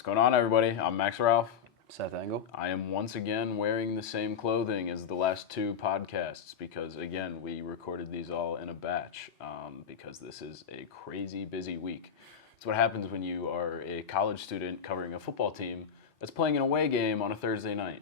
What's going on, everybody? I'm Max Ralph. Seth Engle. I am once again wearing the same clothing as the last two podcasts because, again, we recorded these all in a batch because this is a crazy busy week. It's what happens when you are a college student covering a football team that's playing an away game on a Thursday night.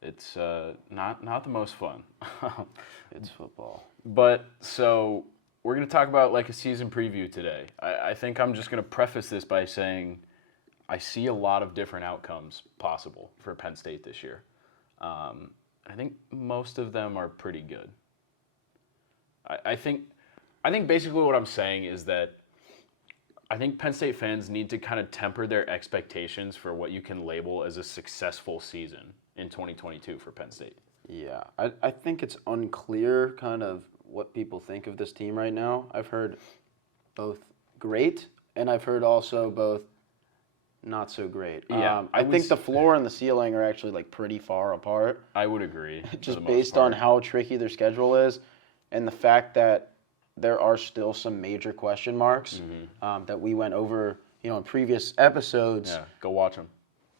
It's not the most fun. It's football. But so we're going to talk about like a season preview today. I think I'm just going to preface this by saying I see a lot of different outcomes possible for Penn State this year. I think most of them are pretty good. I think basically what I'm saying is that I think Penn State fans need to kind of temper their expectations for what you can label as a successful season in 2022 for Penn State. Yeah, I think it's unclear kind of what people think of this team right now. I've heard both great, and I've heard also both not so great. Yeah, I think the floor and the ceiling are actually like pretty far apart. I would agree. Just based on how tricky their schedule is and the fact that there are still some major question marks that we went over, in previous episodes. Yeah, go watch them.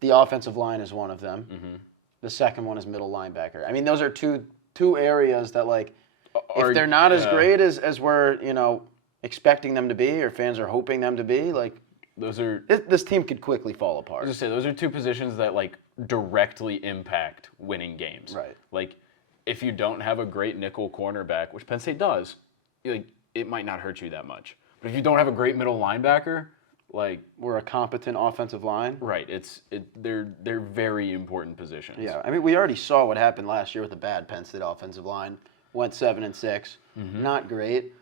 The offensive line is one of them. The second one is middle linebacker. I mean, those are two areas that, like, if they're not as great as we're, expecting them to be or fans are hoping them to be, like, this team could quickly fall apart. I was gonna say, those are two positions that, like, directly impact winning games. Right. Like, if you don't have a great nickel cornerback, which Penn State does, like, it might not hurt you that much. But if you don't have a great middle linebacker, like, we're a competent offensive line. Right. They're very important positions. Yeah. I mean, we already saw what happened last year with a bad Penn State offensive line. Went 7-6. Not great.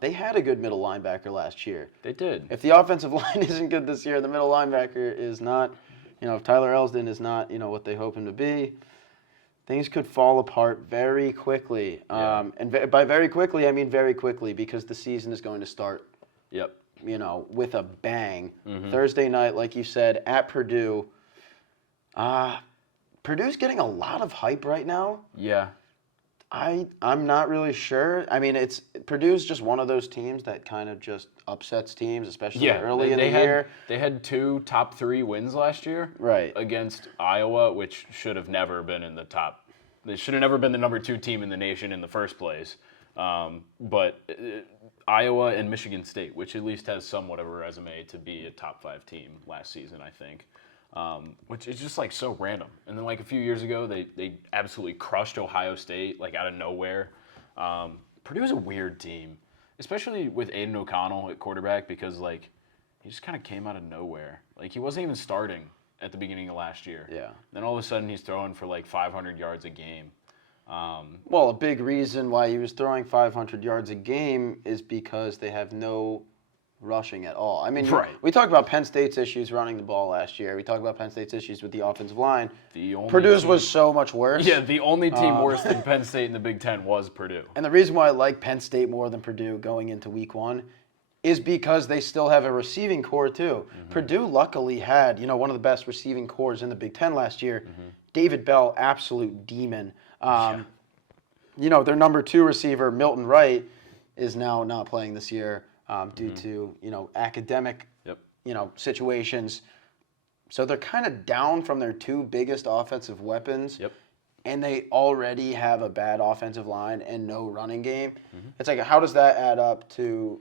They had a good middle linebacker last year. They did. If the offensive line isn't good this year, the middle linebacker is not, if Tyler Elsdon is not, what they hope him to be, things could fall apart very quickly. Yeah. And by very quickly, I mean very quickly because the season is going to start. Yep. With a bang. Thursday night, like you said, at Purdue. Purdue's getting a lot of hype right now. Yeah. I'm not really sure. I mean, Purdue's just one of those teams that kind of just upsets teams, especially early in the year. They had 2 top 3 wins last year. Right. Against Iowa, which should have never been in the top. They should have never been the number 2 team in the nation in the first place. But Iowa and Michigan State, which at least has somewhat of a resume to be a top 5 team last season, I think. Which is just like so random. And then like a few years ago, they absolutely crushed Ohio State like out of nowhere. Purdue is a weird team, especially with Aiden O'Connell at quarterback because like he just kind of came out of nowhere. Like he wasn't even starting at the beginning of last year. Yeah. Then all of a sudden he's throwing for like 500 yards a game. Well, a big reason why he was throwing 500 yards a game is because they have no rushing at all. I mean, we talked about Penn State's issues running the ball last year. We talked about Penn State's issues with the offensive line. Purdue's was so much worse. Yeah, the only team worse than Penn State in the Big Ten was Purdue. And the reason why I like Penn State more than Purdue going into week 1 is because they still have a receiving core too. Purdue luckily had, one of the best receiving cores in the Big Ten last year. David Bell, absolute demon. Their number 2 receiver, Milton Wright, is now not playing this year. Due to, academic, situations. So they're kind of down from their 2 biggest offensive weapons. Yep. And they already have a bad offensive line and no running game. It's like, how does that add up to,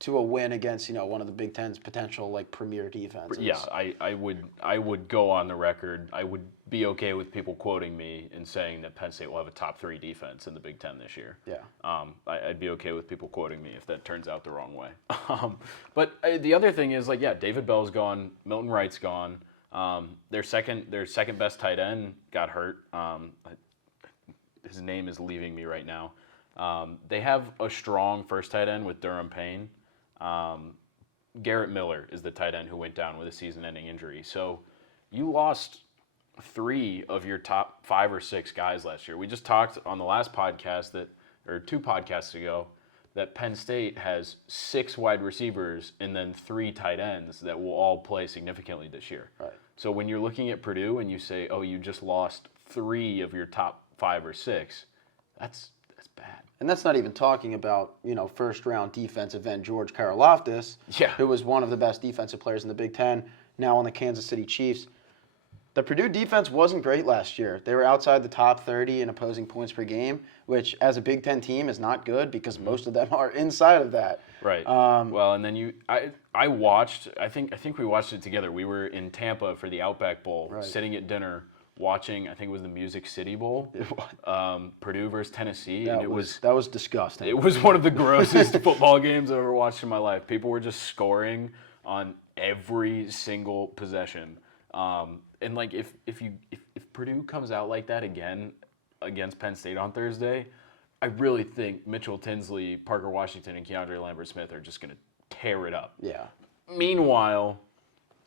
to a win against, one of the Big Ten's potential, like, premier defenses? Yeah, I would go on the record. I would be okay with people quoting me and saying that Penn State will have a top 3 defense in the Big Ten this year. Yeah. I'd be okay with people quoting me if that turns out the wrong way. But the other thing is, like, yeah, David Bell's gone. Milton Wright's gone. Their second best tight end got hurt. His name is leaving me right now. They have a strong first tight end with Durham Payne. Garrett Miller is the tight end who went down with a season-ending injury. So you lost 3 of your top 5 or 6 guys last year. We just talked on the last podcast or 2 podcasts ago, that Penn State has 6 wide receivers and then 3 tight ends that will all play significantly this year. Right. So when you're looking at Purdue and you say, oh, you just lost 3 of your top 5 or 6, that's bad. And that's not even talking about, first-round defensive end George Karlaftis, who was one of the best defensive players in the Big Ten. now on the Kansas City Chiefs. The Purdue defense wasn't great last year. They were outside the top 30 in opposing points per game, which as a Big Ten team is not good because most of them are inside of that. Right. Well, and then I watched. I think we watched it together. We were in Tampa for the Outback Bowl, sitting at dinner, watching. I think it was the Music City Bowl. Purdue versus Tennessee. That was disgusting. It was one of the grossest football games I've ever watched in my life. People were just scoring on every single possession. And like if Purdue comes out like that again against Penn State on Thursday, I really think Mitchell Tinsley, Parker Washington, and Keandre Lambert-Smith are just going to tear it up. Yeah. Meanwhile,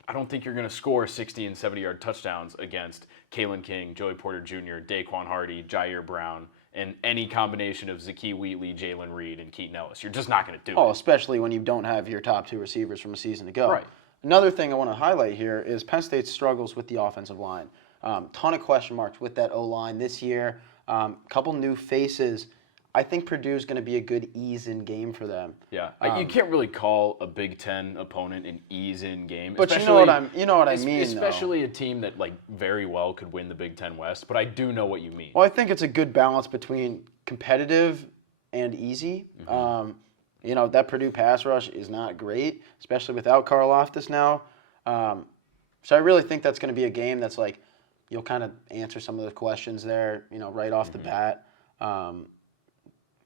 I don't think you're going to score 60 and 70-yard touchdowns against Kalen King, Joey Porter Jr., Daquan Hardy, Jair Brown, and any combination of Zakee Wheatley, Jalen Reed, and Keaton Ellis. You're just not going to do it. Oh, especially when you don't have your top 2 receivers from a season ago. Right. Another thing I want to highlight here is Penn State's struggles with the offensive line. Ton of question marks with that O-line this year. Couple new faces. I think Purdue's going to be a good ease-in game for them. Yeah, you can't really call a Big Ten opponent an ease-in game. But you know what I mean, especially a team that like very well could win the Big Ten West. But I do know what you mean. Well, I think it's a good balance between competitive and easy. That Purdue pass rush is not great, especially without Karlaftis now. So I really think that's going to be a game that's like you'll kind of answer some of the questions there, right off the bat.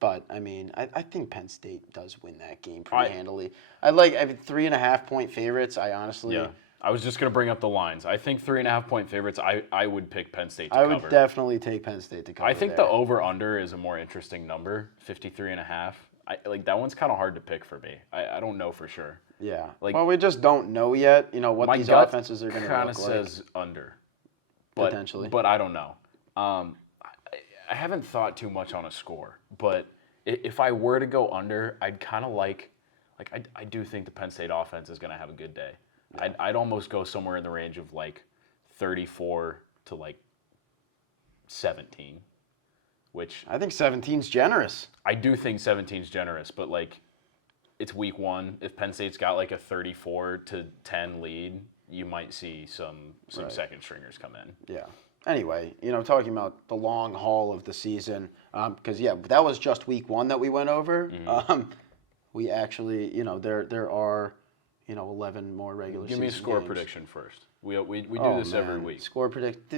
But, I mean, I think Penn State does win that game pretty handily. I 3.5-point favorites. I honestly... Yeah. I was just going to bring up the lines. I think 3.5-point favorites, I would pick Penn State to cover. I would definitely take Penn State to cover. I think the over-under is a more interesting number, 53.5. That one's kind of hard to pick for me. I don't know for sure. Yeah. Well, we just don't know yet, what these offenses are going to look like. My gut kind of says under. Potentially. But I don't know. I haven't thought too much on a score, but if I were to go under, I'd kind of I do think the Penn State offense is going to have a good day. Yeah. I'd almost go somewhere in the range of 34 to 17, which I think 17's generous. I do think 17's generous, but it's week 1. If Penn State's got a 34-10 lead, you might see some second stringers come in. Yeah. Anyway, talking about the long haul of the season, because that was just week 1 that we went over. Mm-hmm. We actually, there are, 11 more regular season Give me a score games. Prediction first. We do this every week. Score predict.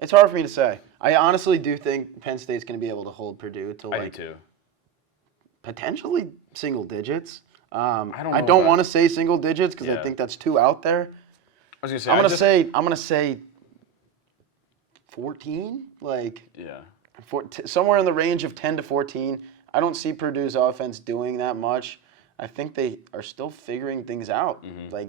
It's hard for me to say. I honestly do think Penn State's going to be able to hold Purdue to I do too. Potentially single digits. I don't want to say single digits because I think that's too out there. I was gonna say I'm gonna say 14, somewhere in the range of 10 to 14. I don't see Purdue's offense doing that much. I think they are still figuring things out. Mm-hmm.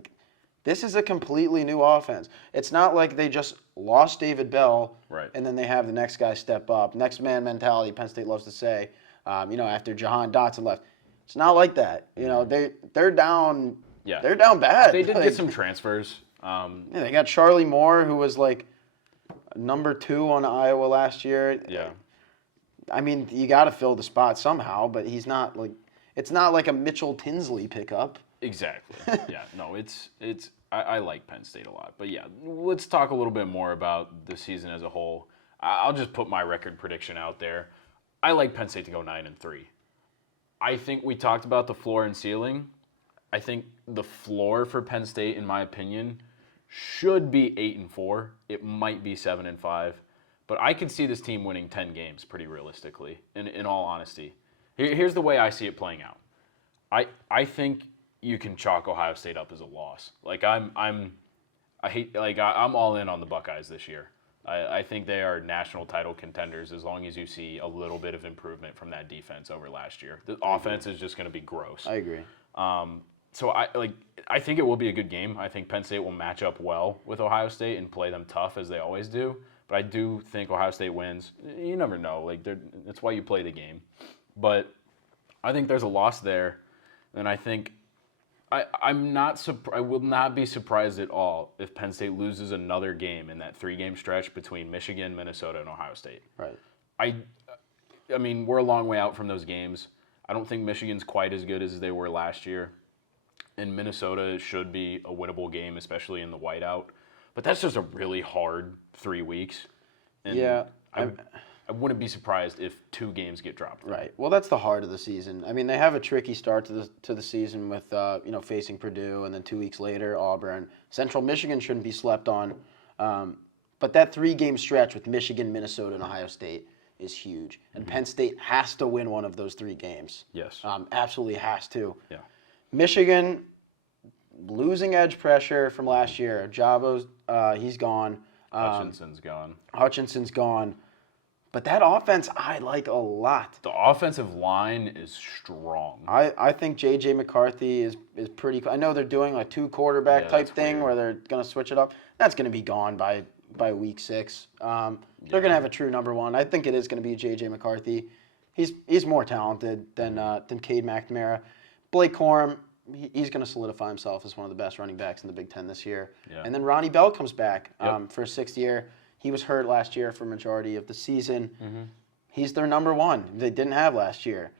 This is a completely new offense. It's not like they just lost David Bell and then they have the next guy step up. Next man mentality, Penn State loves to say, after Jahan Dotson left. It's not like that. They're down. Yeah. They're down bad. They did get some transfers. They got Charlie Moore, who was number 2 on Iowa last year. Yeah. I mean, you got to fill the spot somehow, but he's not it's not like a Mitchell Tinsley pickup. Exactly. Yeah. No, I like Penn State a lot. But yeah, let's talk a little bit more about the season as a whole. I'll just put my record prediction out there. I like Penn State to go 9-3. I think we talked about the floor and ceiling. I think the floor for Penn State, in my opinion, should be 8-4. It might be 7-5. But I could see this team winning 10 games pretty realistically, in all honesty. Here's the way I see it playing out. I think you can chalk Ohio State up as a loss. I'm all in on the Buckeyes this year. I think they are national title contenders as long as you see a little bit of improvement from that defense over last year. The offense is just going to be gross. I agree. So I think it will be a good game. I think Penn State will match up well with Ohio State and play them tough as they always do. But I do think Ohio State wins. You never know. That's why you play the game. But I think there's a loss there, and I think I will not be surprised at all if Penn State loses another game in that 3-game stretch between Michigan, Minnesota, and Ohio State. Right. I mean, we're a long way out from those games. I don't think Michigan's quite as good as they were last year. and Minnesota should be a winnable game, especially in the whiteout. But that's just a really hard 3 weeks. And Yeah. I wouldn't be surprised if 2 games get dropped. Right. Well, that's the heart of the season. I mean, they have a tricky start to the season with facing Purdue, and then 2 weeks later Auburn. Central Michigan shouldn't be slept on, but that 3-game stretch with Michigan, Minnesota, and Ohio State is huge, and Penn State has to win one of those 3 games. Yes. Absolutely has to. Yeah. Michigan losing edge pressure from last year. Jabo's he's gone. Hutchinson's gone. Hutchinson's gone. But that offense I like a lot. The offensive line is strong. I think J.J. McCarthy is pretty cool. I know they're doing a 2 quarterback type thing weird. where they're going to switch it up. That's going to be gone by week 6. They're going to have a true number 1. I think it is going to be J.J. McCarthy. He's more talented than Cade McNamara. Blake Corum, he's going to solidify himself as one of the best running backs in the Big Ten this year. Yeah. And then Ronnie Bell comes back for a 6th year. He was hurt last year for majority of the season. Mm-hmm. He's their number 1. They didn't have last year.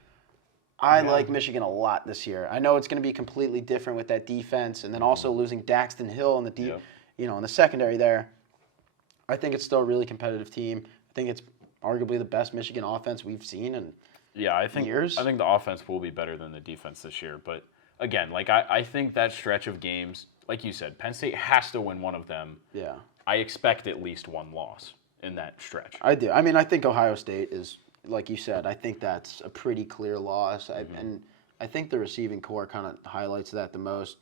I like Michigan a lot this year. I know it's going to be completely different with that defense, and then also losing Daxton Hill in the in the secondary there. I think it's still a really competitive team. I think it's arguably the best Michigan offense we've seen in years. I think the offense will be better than the defense this year. But again, I think that stretch of games, like you said, Penn State has to win one of them. Yeah. I expect at least 1 loss in that stretch. I do. I mean, I think Ohio State is, like you said, I think that's a pretty clear loss. And I think the receiving core kind of highlights that the most.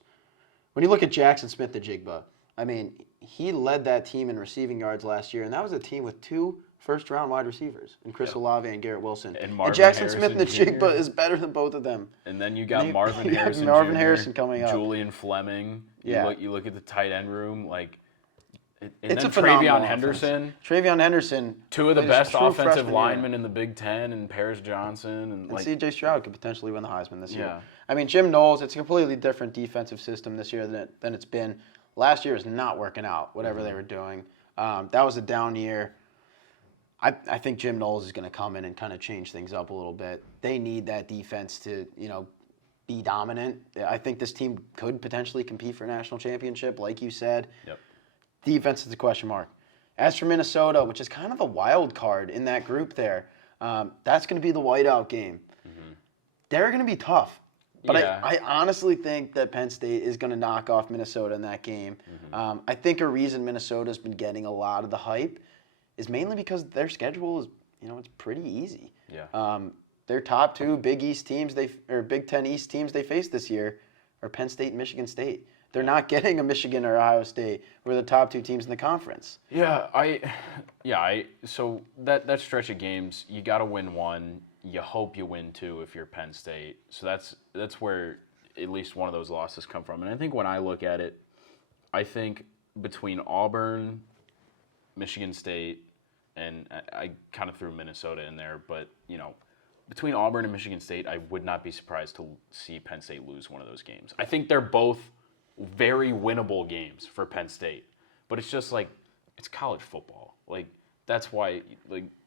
When you look at Jackson Smith-Njigba, I mean, he led that team in receiving yards last year, and that was a team with 2 first-round wide receivers, in Chris Olave and Garrett Wilson. And Jackson Smith-Njigba is better than both of them. And then you got Marvin Harrison Marvin Jr., Harrison coming up. Julian Fleming. You look at the tight end room, It's then a phenomenal Travion Henderson. Offense. Travion Henderson. 2 of the best offensive freshman linemen in the Big Ten, and Paris Johnson. And C.J. Stroud could potentially win the Heisman this year. Yeah. I mean, Jim Knowles, it's a completely different defensive system this year than it's been. Last year is not working out, whatever they were doing. That was a down year. I think Jim Knowles is going to come in and kind of change things up a little bit. They need that defense to, be dominant. I think this team could potentially compete for a national championship, like you said. Yep. Defense is a question mark. As for Minnesota, which is kind of a wild card in that group there, that's going to be the whiteout game. Mm-hmm. They're going to be tough. But I honestly think that Penn State is going to knock off Minnesota in that game. Mm-hmm. I think a reason Minnesota's been getting a lot of the hype is mainly because their schedule is, it's pretty easy. Yeah. Their top 2 Big Ten East teams they faced this year are Penn State and Michigan State. They're not getting a Michigan or Ohio State, who are the top 2 teams in the conference. So that stretch of games, you got to win 1. You hope you win 2 if you're Penn State. So that's where at least one of those losses come from. And I think when I look at it, I think between Auburn, Michigan State, and I kind of threw Minnesota in there, but between Auburn and Michigan State, I would not be surprised to see Penn State lose one of those games. I think they're both very winnable games for Penn State, but it's just it's college football. That's why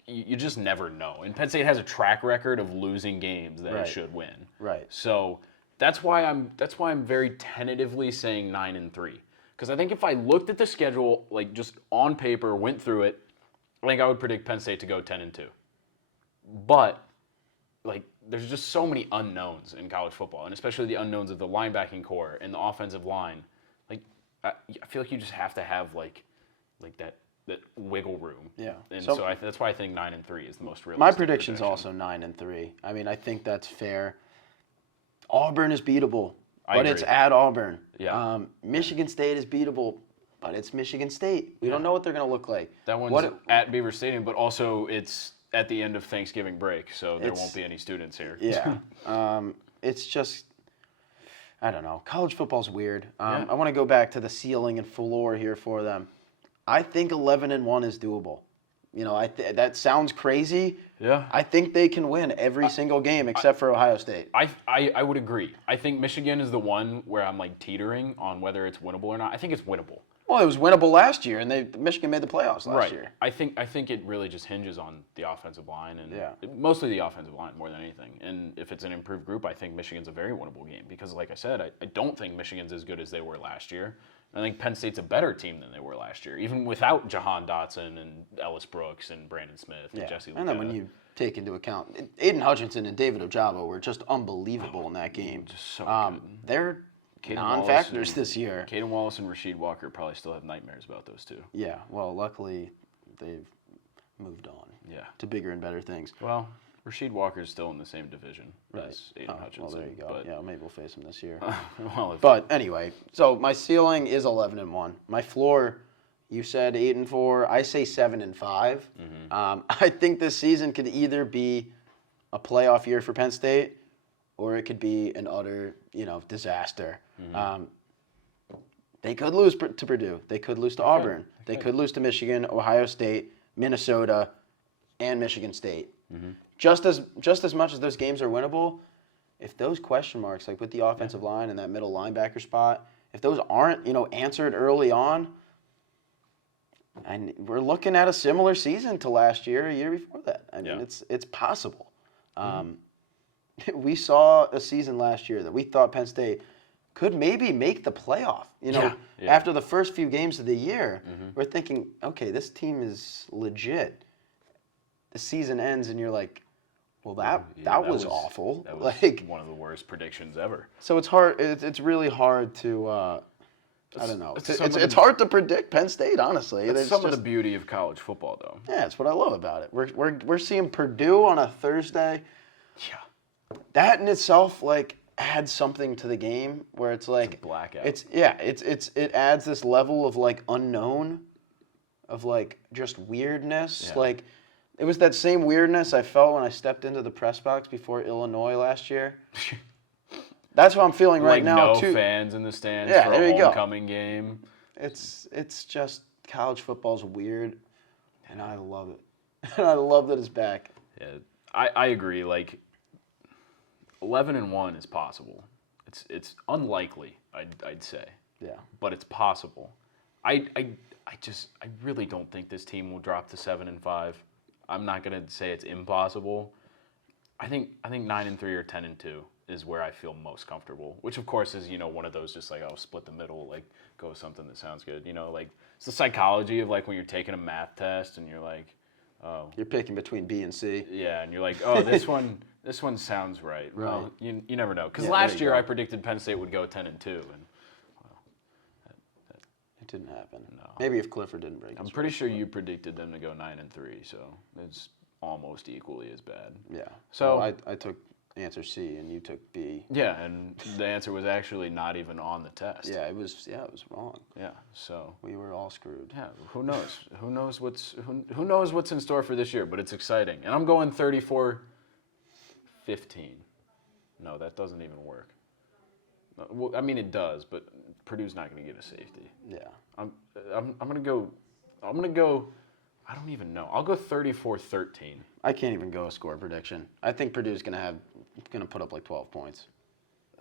you just never know. And Penn State has a track record of losing games that it should win. Right. So that's why I'm very tentatively saying 9-3. Because I think if I looked at the schedule, just on paper, went through it, I think I would predict Penn State to go 10-2. But there's just so many unknowns in college football, and especially the unknowns of the linebacking core and the offensive line. I feel like you just have to have that wiggle room. Yeah. And so that's why I think 9-3 is the most realistic. My prediction's also 9-3. I mean, I think that's fair. Auburn is beatable, but it's at Auburn. Yeah. Michigan State is beatable, but it's Michigan State. We don't know what they're going to look like. That one's at Beaver Stadium, but also it's at the end of Thanksgiving break, so there won't be any students here. Yeah. It's just, I don't know. College football's weird. I want to go back to the ceiling and floor here for them. I think 11-1 is doable. That sounds crazy. Yeah. I think they can win every single game except for Ohio State. I would agree. I think Michigan is the one where I'm teetering on whether it's winnable or not. I think it's winnable. Well, it was winnable last year, and Michigan made the playoffs last year. I think it really just hinges on the offensive line, and Yeah. mostly the offensive line more than anything. And if it's an improved group, I think Michigan's a very winnable game because, like I said, I don't think Michigan's as good as they were last year. I think Penn State's a better team than they were last year, even without Jahan Dotson and Ellis Brooks and Brandon Smith and Jesse Luketa. And then when you take into account Aiden Hutchinson and David Ojabo were just unbelievable in that game. Just so good. They're Caden non-factors this year. Caden Wallace and Rasheed Walker probably still have nightmares about those two. Yeah, well, luckily they've moved on to bigger and better things. Well, Rasheed Walker's still in the same division as Aiden Hutchinson. Well, there you go. But, yeah, maybe we'll face him this year. well, But anyway, so my ceiling is 11-1. My floor, you said 8-4. I say 7-5. I think this season could either be a playoff year for Penn State, or it could be an utter, disaster. They could lose to Purdue. They could lose to Auburn. They could lose to Michigan, Ohio State, Minnesota, and Michigan State. Just as much as those games are winnable, if those question marks, like with the offensive line and that middle linebacker spot, if those aren't, answered early on, and we're looking at a similar season to last year, a year before that. I mean, it's possible. We saw a season last year that we thought Penn State could maybe make the playoff. After the first few games of the year, we're thinking, okay, this team is legit. The season ends, and you're like, well, that was awful. That was one of the worst predictions ever. So it's hard. It's really hard to. I don't know. It's hard to predict Penn State, honestly. It's some of the beauty of college football, though. Yeah, that's what I love about it. We're seeing Purdue on a Thursday. Yeah. That in itself adds something to the game where it's like it's a blackout. It adds this level of unknown, of just weirdness. Yeah. It was that same weirdness I felt when I stepped into the press box before Illinois last year. That's what I'm feeling right now, too. No fans in the stands for there a you homecoming game. It's just college football's weird, and I love it. And I love that it's back. Yeah, I agree. 11-1 is possible. It's unlikely, I'd say. Yeah. But it's possible. I really don't think this team will drop to 7-5. I'm not gonna say it's impossible. I think 9-3 or 10-2 is where I feel most comfortable. Which of course is one of those just split the middle, go with something that sounds good. It's the psychology of when you're taking a math test and you're like, oh. You're picking between B and C. Yeah, and you're like, oh, this one sounds right. Right. Well, you never know. Because last year I predicted Penn State would go 10-2, and it didn't happen. No. Maybe if Clifford didn't break. I'm pretty sure you predicted them to go 9-3, so it's almost equally as bad. Yeah. So I took answer C and you took B. Yeah, and the answer was actually not even on the test. Yeah, it was wrong. Yeah, so we were all screwed. Yeah, who knows? Who knows what's in store for this year? But it's exciting, and I'm going 34-15. No, that doesn't even work. Well, I mean, it does, but Purdue's not going to get a safety. Yeah. I'm gonna go. I don't even know. I'll go 34-13. I can't even go a score prediction. I think Purdue's gonna put up 12 points.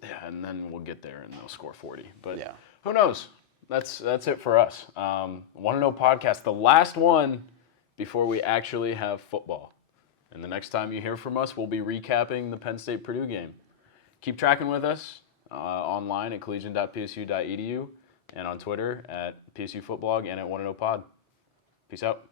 Yeah, and then we'll get there and they'll score 40. But yeah, who knows? That's it for us. Want to Know podcast, the last one before we actually have football. And the next time you hear from us, we'll be recapping the Penn State Purdue game. Keep tracking with us online at collegian.psu.edu and on Twitter at PSU Footblog and at Want to Know Pod. Peace out.